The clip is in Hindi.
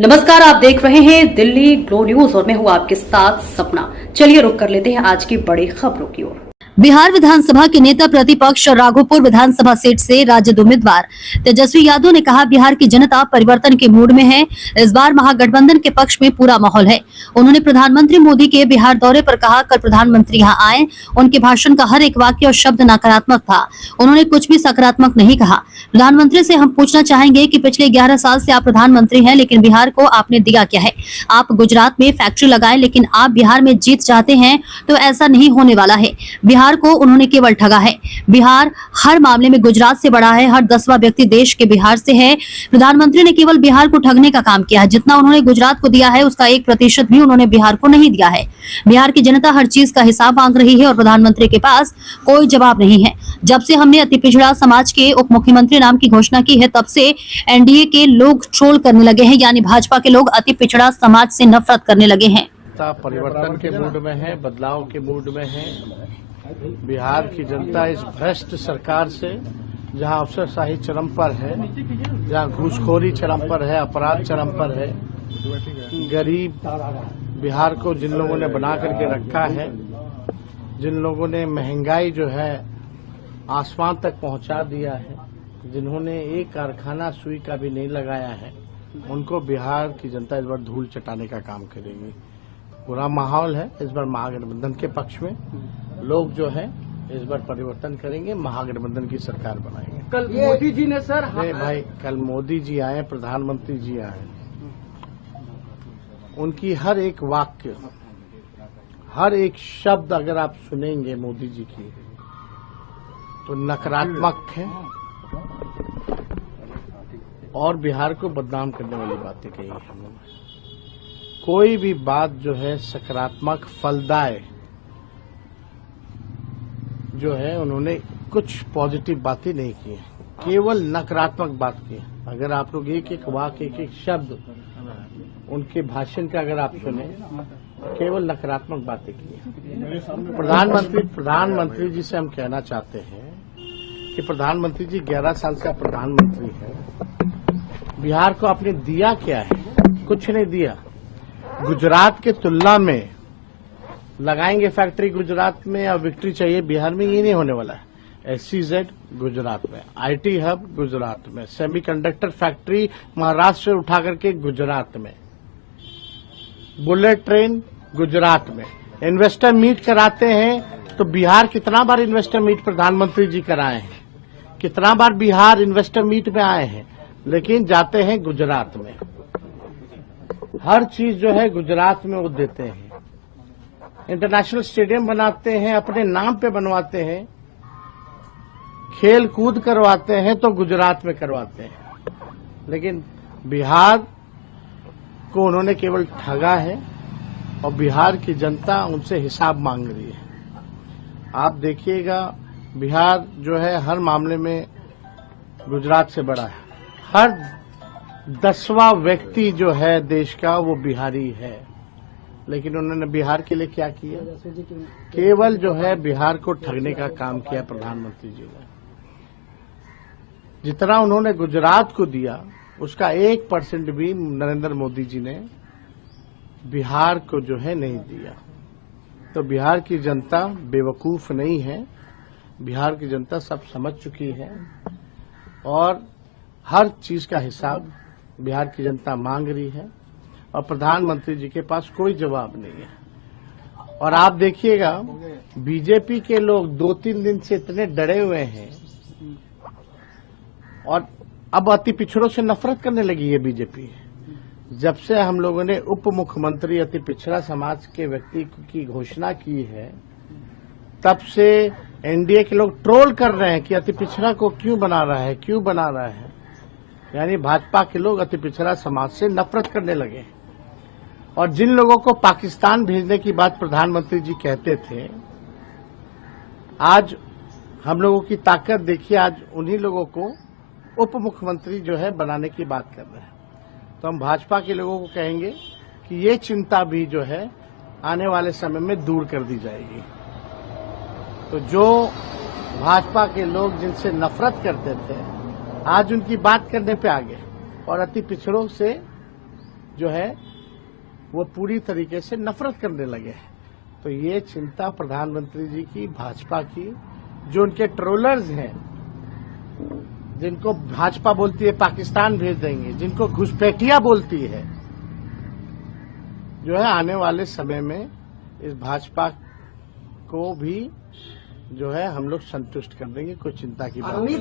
नमस्कार, आप देख रहे हैं दिल्ली ग्लो न्यूज और मैं हूं आपके साथ सपना। चलिए रुक कर लेते हैं आज की बड़ी खबरों की ओर। बिहार विधानसभा के नेता प्रतिपक्ष राघोपुर विधानसभा सीट से राजद उम्मीदवार तेजस्वी यादव ने कहा, बिहार की जनता परिवर्तन के मूड में है। इस बार महागठबंधन के पक्ष में पूरा माहौल है। उन्होंने प्रधानमंत्री मोदी के बिहार दौरे पर कहा, कल प्रधानमंत्री यहाँ आए, उनके भाषण का हर एक वाक्य और शब्द नकारात्मक था। उन्होंने कुछ भी सकारात्मक नहीं कहा। प्रधानमंत्री से हम पूछना चाहेंगे कि पिछले 11 साल से आप प्रधानमंत्री हैं, लेकिन बिहार को आपने दिया क्या है? आप गुजरात में फैक्ट्री लगाए, लेकिन आप बिहार में जीत चाहते हैं तो ऐसा नहीं होने वाला है। बिहार को उन्होंने केवल ठगा है। बिहार हर मामले में गुजरात से बड़ा है। हर 10वां व्यक्ति देश के बिहार से है। प्रधानमंत्री ने केवल बिहार को ठगने का काम किया है। जितना उन्होंने गुजरात को दिया है, उसका 1% भी उन्होंने बिहार को नहीं दिया है। बिहार की जनता हर चीज का हिसाब मांग रही है और प्रधानमंत्री के पास कोई जवाब नहीं है। जब से हमने अति पिछड़ा समाज के उप मुख्यमंत्री नाम की घोषणा की है, तब से एनडीए के लोग ट्रोल करने लगे हैं, यानी भाजपा के लोग अति पिछड़ा समाज से नफरत करने लगे हैं। परिवर्तन के मूड में है, बदलाव के मूड में है। बिहार की जनता इस भ्रष्ट सरकार से, जहां अफसरशाही चरम पर है, जहां घूसखोरी चरम पर है, अपराध चरम पर है, गरीब बिहार को जिन लोगों ने बना करके रखा है, जिन लोगों ने महंगाई जो है आसमान तक पहुंचा दिया है, जिन्होंने एक कारखाना सुई का भी नहीं लगाया है, उनको बिहार की जनता इस बार धूल चटाने का काम करेगी। पूरा माहौल है इस बार महागठबंधन के पक्ष में। लोग जो है इस बार परिवर्तन करेंगे, महागठबंधन की सरकार बनाएंगे। कल मोदी जी ने सर भाई कल मोदी जी आए, प्रधानमंत्री जी आए, उनकी हर एक वाक्य, हर एक शब्द अगर आप सुनेंगे मोदी जी की, तो नकारात्मक है और बिहार को बदनाम करने वाली बातें कही है। कोई भी बात जो है सकारात्मक फलदाय जो है, उन्होंने कुछ पॉजिटिव बातें नहीं की है, केवल नकारात्मक बात की है। अगर आप लोग एक एक वाक्य, एक एक शब्द उनके भाषण का अगर आप सुने, केवल नकारात्मक बातें की है। प्रधानमंत्री जी से हम कहना चाहते हैं कि प्रधानमंत्री जी 11 साल से आप प्रधानमंत्री हैं। बिहार को आपने दिया क्या है? कुछ नहीं दिया। गुजरात के तुलना में लगाएंगे फैक्ट्री गुजरात में और विक्ट्री चाहिए बिहार में, ये नहीं होने वाला है। SEZ गुजरात में, IT हब गुजरात में, सेमीकंडक्टर फैक्ट्री महाराष्ट्र से उठा करके गुजरात में, बुलेट ट्रेन गुजरात में। इन्वेस्टर मीट कराते हैं तो बिहार कितना बार इन्वेस्टर मीट प्रधानमंत्री जी कराए हैं, कितना बार बिहार इन्वेस्टर मीट में आए हैं, लेकिन जाते हैं गुजरात में। हर चीज जो है गुजरात में वो देते हैं। इंटरनेशनल स्टेडियम बनाते हैं, अपने नाम पे बनवाते हैं, खेल कूद करवाते हैं तो गुजरात में करवाते हैं, लेकिन बिहार को उन्होंने केवल ठगा है और बिहार की जनता उनसे हिसाब मांग रही है। आप देखिएगा, बिहार जो है हर मामले में गुजरात से बड़ा है। हर 10वां व्यक्ति जो है देश का वो बिहारी है, लेकिन उन्होंने बिहार के लिए क्या किया? केवल जो है बिहार को ठगने का काम किया प्रधानमंत्री जी ने। जितना उन्होंने गुजरात को दिया, उसका 1% भी नरेंद्र मोदी जी ने बिहार को जो है नहीं दिया। तो बिहार की जनता बेवकूफ नहीं है, बिहार की जनता सब समझ चुकी है और हर चीज का हिसाब बिहार की जनता मांग रही है और प्रधानमंत्री जी के पास कोई जवाब नहीं है। और आप देखिएगा, बीजेपी के लोग 2-3 दिन से इतने डरे हुए हैं और अब अति पिछड़ों से नफरत करने लगी है बीजेपी। जब से हम लोगों ने उप मुख्यमंत्री अति पिछड़ा समाज के व्यक्ति की घोषणा की है, तब से एनडीए के लोग ट्रोल कर रहे हैं कि अति पिछड़ा को क्यों बना रहा है, क्यों बना रहा है। यानी भाजपा के लोग अति पिछड़ा समाज से नफरत करने लगे। और जिन लोगों को पाकिस्तान भेजने की बात प्रधानमंत्री जी कहते थे, आज हम लोगों की ताकत देखिए, आज उन्हीं लोगों को उप मुख्यमंत्री जो है बनाने की बात कर रहे हैं। तो हम भाजपा के लोगों को कहेंगे कि ये चिंता भी जो है आने वाले समय में दूर कर दी जाएगी। तो जो भाजपा के लोग जिनसे नफरत करते थे, आज उनकी बात करने पे आ गए और अति पिछड़ों से जो है वो पूरी तरीके से नफरत करने लगे हैं। तो ये चिंता प्रधानमंत्री जी की, भाजपा की, जो उनके ट्रोलर्स हैं, जिनको भाजपा बोलती है पाकिस्तान भेज देंगे, जिनको घुसपैठिया बोलती है, जो है आने वाले समय में इस भाजपा को भी जो है हम लोग संतुष्ट कर देंगे। कोई चिंता की बात नहीं।